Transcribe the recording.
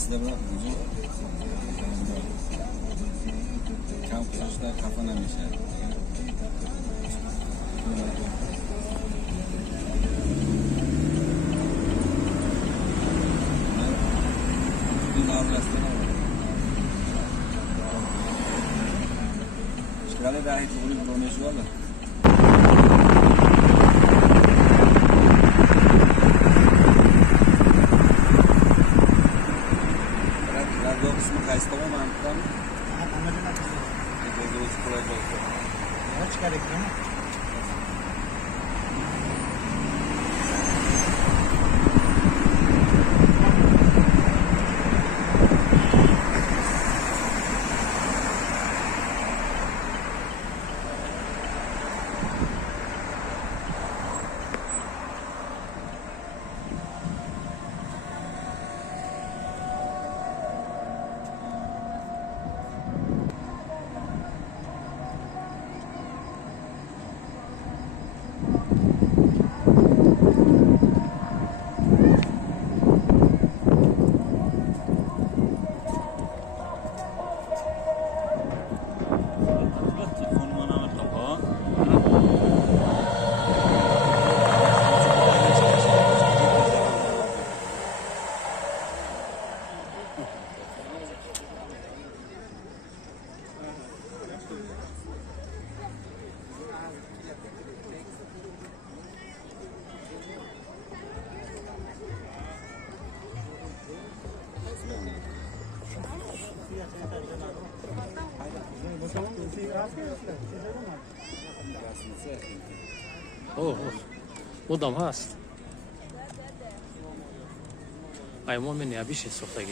Aslında bırakmayacağım. Kamp kuşlar kafana meşer. Şöyle dahi tuğlu bulunuşu var da. Radyo kısmı kayısta mı mantıklı mı? Amacına kısmı. Gözü çıkılacak. Kaç gerek değil mi? اوه مدام هست ایمان من نبیشه سخته